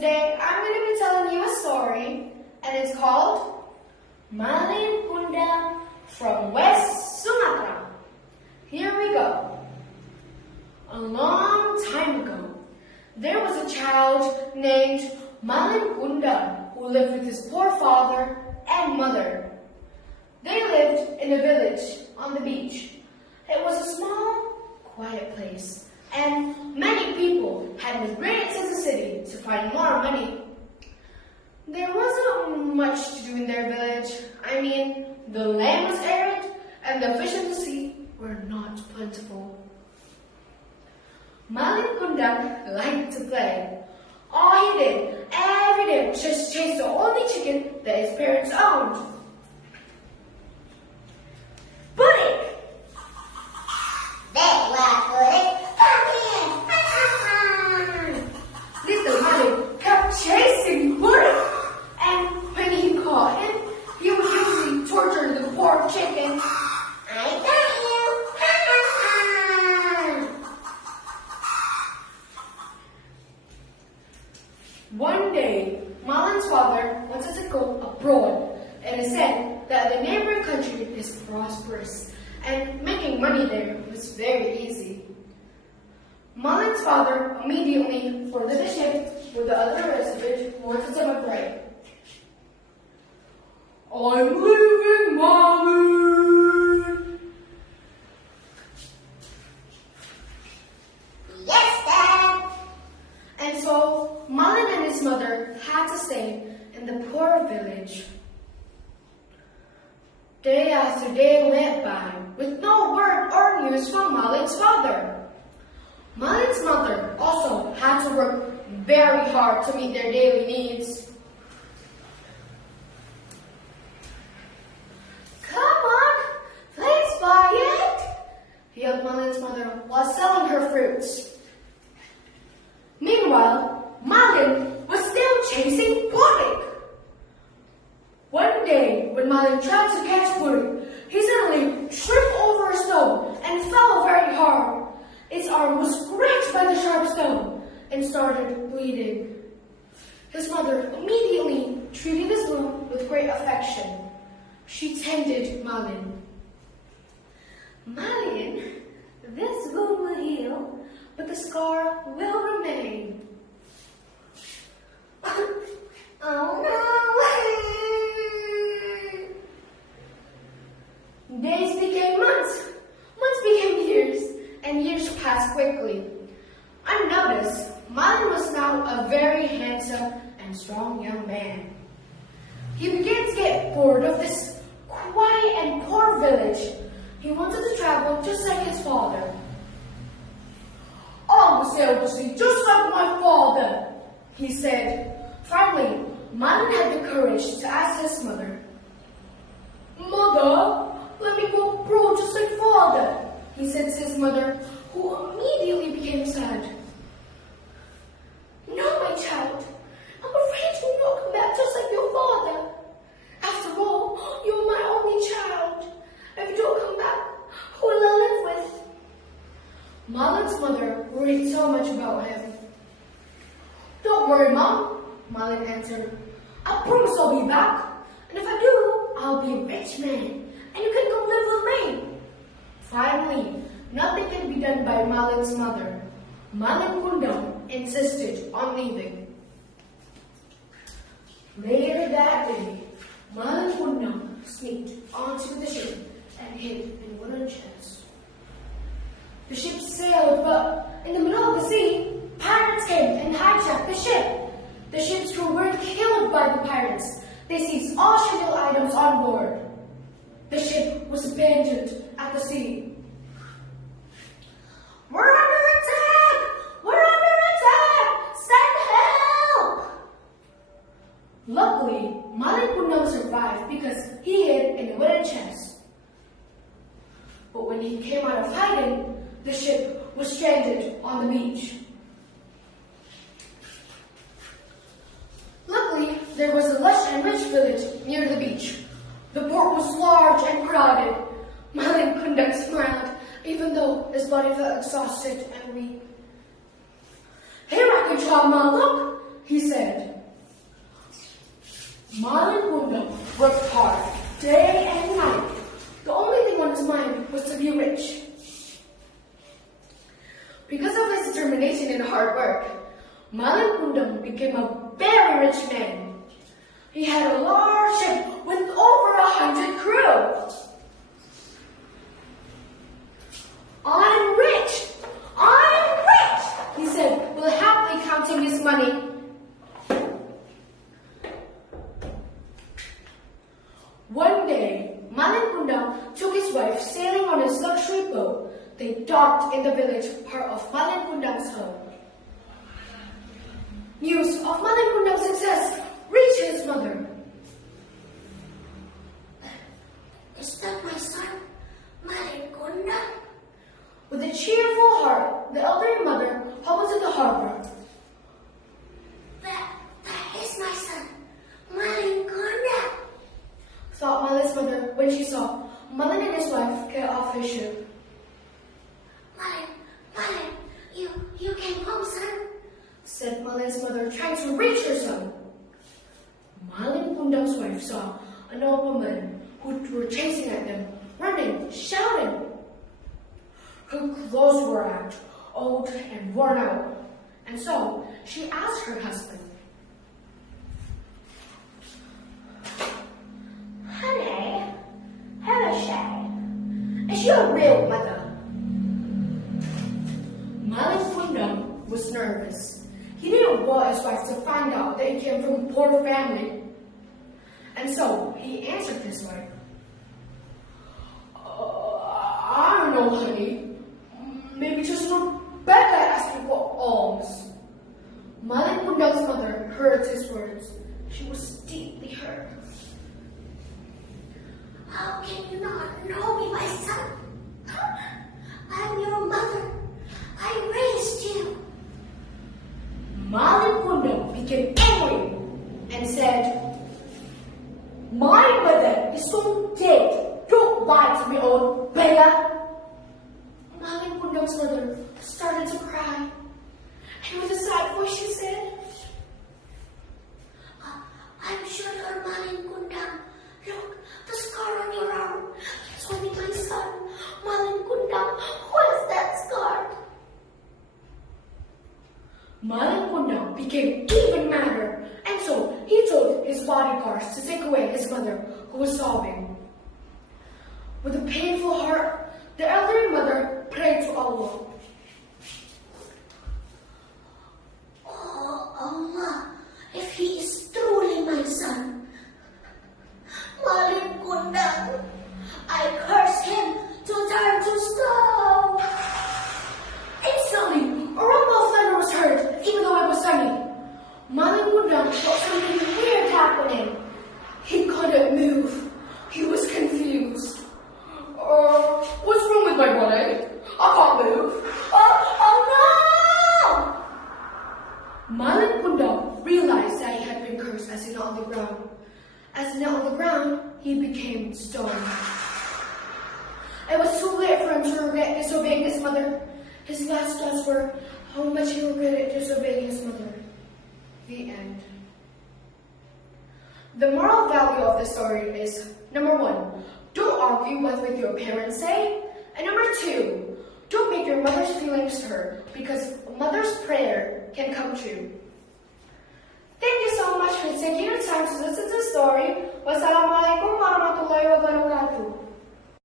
Today I'm going to be telling you a story, and it's called Maling Kundang from West Sumatra. Here we go. A long time ago, there was a child named Maling Kundang who lived with his poor father and mother. They lived in a village on the beach. It was a small, quiet place, and many people had migrated to the city to find more money. There wasn't much to do in their village. I mean, the land was arid, and the fish in the sea were not plentiful. Maling Kundang liked to play. All he did every day was just chase the only chicken that his parents owned. Bullet! There you are, Bullet. Come here. Little Maling kept chasing Bullet, and when he caught him, he would usually torture the poor chicken. I got you. One day, Maling's father wanted to go abroad, and he said that the neighboring country is prosperous, and making money there was very easy. Maling's father immediately boarded the ship with the other residents who wanted to migrate. I'm leaving, Maling! Yes, Dad. And so, Maling and his mother had to stay in the poor village. Day after day went by with no word or news from Maling's father. Maling's mother also had to work very hard to meet their daily needs. Come on, let's buy it, yelled Maling's mother while selling her fruits. Meanwhile, Maling was still chasing Purik. One day, when Maling tried to catch Purik, he suddenly tripped over a stone and fell very hard. His arm was scratched by the sharp stone and started bleeding. His mother immediately treated his wound with great affection. She tended Maling. Maling, this wound will heal, but the scar will remain. Oh no. Days became months, months became years, and years passed quickly. Unnoticed, Maling was now a very handsome and strong young man. He began to get bored of this quiet and poor village. He wanted to travel just like his father. I will sail the sea just like my father, he said. Finally, Maling had the courage to ask his mother, Mother, let me go abroad just like father, he said to his mother, who immediately became sad. No, my child, I'm afraid you will not come back just like your father. After all, you're my only child. If you don't come back, who will I live with? Maling's mother worried so much about him. Don't worry, Mom, Maling answered. I promise I'll be back, and if I do, I'll be a rich man, and you can come live with me. Finally, nothing could be done by Maling's mother. Maling Kundang insisted on leaving. Later that day, Maling Kundang sneaked onto the ship and hid in a wooden chest. The ship sailed, but in the middle of the sea, pirates came and hijacked the ship. The ship's crew were killed by the pirates. They seized all scheduled items on board. The ship was abandoned at the sea. We're under attack! We're under attack! Send help! Luckily, Maling Kundang survived because he hid in a wooden chest. But when he came out of hiding, the ship was stranded on the beach. Luckily, there was a lush and rich village near the beach. The port was large and crowded. Maling Kundang smiled, even though his body felt exhausted and weak. Here I can try my luck, He said, Malang Bunda worked hard day and night. The only thing on his mind was to be rich. Because of his determination and hard work, Malang Bunda became a very rich man. He had a large ship with over 100 crew. I'm rich! I'm rich! He said, while happily counting his money. One day, Malang Bunda took his wife sailing on his luxury boat. They docked in the village part of Malang Bunda's home. News of Malang Bunda's success reached his mother. Is that my son, Malang Bunda? With a cheerful heart, the elderly mother hobbled to the harbor. That is my son, Malang Bunda. Thought Malang's mother when she saw Malang and his wife get off his ship. Malang, you came home, son? Said Malang's mother, trying to reach her son. Malang Bunda's wife saw an old woman who were chasing at them, running, shouting. Her clothes were old and worn out, and so she asked her husband, Honey, who is she? is she a real mother? Malang Bunda was nervous. He didn't want his wife to find out that he came from a poor family. And so he answered his wife, I don't know, honey. Maybe just Rebecca asking for alms. Malang Bunda's mother heard his words. She was deeply hurt. How can you not know me, my son? I'm your mother. I raised you. Malang Bunda became angry and said, my mother is so dead. Don't lie to me, old beggar. Malang Bunda's mother started to cry. And with a sad voice she said, I'm sure you're Malang Bunda. Look, the scar on your arm. It's only my son, Malang Bunda. What is that scar? Malang Bunda became even madder, and so he told his bodyguards to take away his mother, who was sobbing. With a painful heart, the elderly mother prayed to Allah. Oh, Allah, if he is truly my son, Malang Bunda, I curse him to turn to stone. Instantly, a rumble of thunder was heard, even though it was sunny. Malang Bunda felt something weird happening. He couldn't move. He was confused. What's wrong with my body? I can't move. Oh no! Malang Bunda realized that he had been cursed as he knelt on the ground. As he knelt on the ground, he became stone. It was too late for him to regret disobeying his mother. His last thoughts were how much he regretted disobeying his mother. The end. The moral value of the story is, number 1, don't argue what your parents say. And number 2, don't make your mother's feelings hurt, because a mother's prayer can come true. Thank you so much for taking your time to listen to the story. Wassalamualaikum warahmatullahi wabarakatuh.